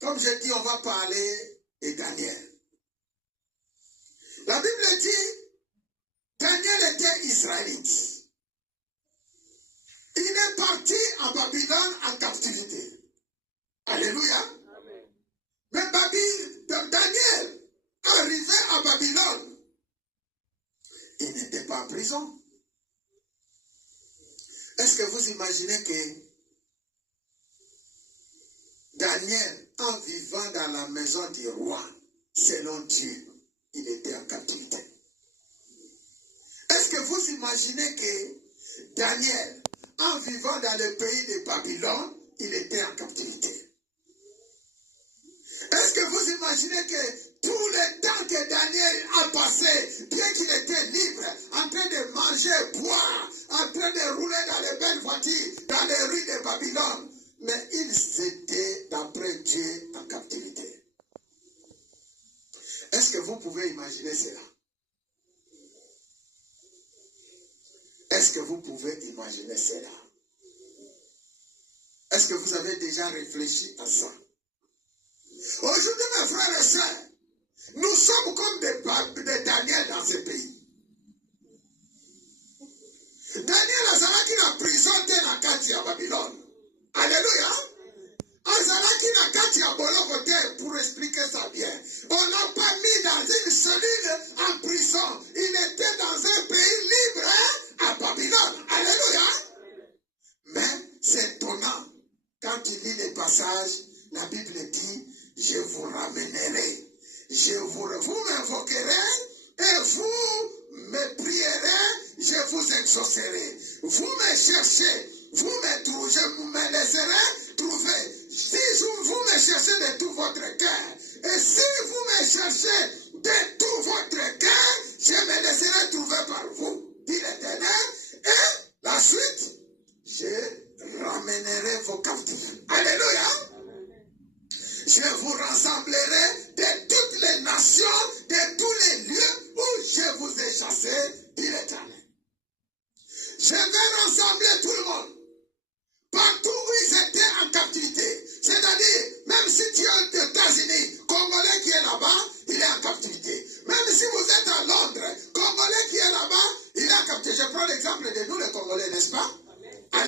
comme je dis, on va parler de Daniel. La Bible dit, Daniel était israélite. Il est parti en Babylone en captivité. Alléluia. Amen. Mais Daniel, arrivé à Babylone, il n'était pas en prison. Est-ce que vous imaginez que Daniel, en vivant dans la maison du roi, selon Dieu, il était en captivité? Est-ce que vous imaginez que Daniel, en vivant dans le pays de Babylone, il était en captivité? Est-ce que vous imaginez que tout le temps que Daniel a passé, bien qu'il était libre, en train de manger, boire, en train de rouler dans les belles voitures, dans les rues de Babylone, mais il était, d'après Dieu, en captivité? Est-ce que vous pouvez imaginer cela? Est-ce que vous pouvez imaginer cela? Est-ce que vous avez déjà réfléchi à ça? Aujourd'hui, mes frères et sœurs, nous sommes comme des Daniel dans ce pays. Daniel azalaki na prison te na kati ya Babylone. Alléluia. Azalaki na kati ya boloko te, pour expliquer ça bien. On l'a pas mis dans une cellule en prison. Il était dans un pays libre, à Babylone. Alléluia. Mais c'est étonnant. Quand il lit les passages, la Bible dit, je vous ramènerai. Vous m'invoquerez et vous me prierez, je vous exaucerai. Vous me cherchez, vous me laisserez trouver. Si vous me cherchez de tout votre cœur, et si vous me cherchez de tout votre cœur, je me laisserai trouver par vous, dit l'Éternel. Et la suite, je ramènerai vos captifs. Alléluia. Je vous rassemblerai de toutes les nations, de tous les lieux où je vous ai chassés, dit l'Éternel. Je vais rassembler tout le monde.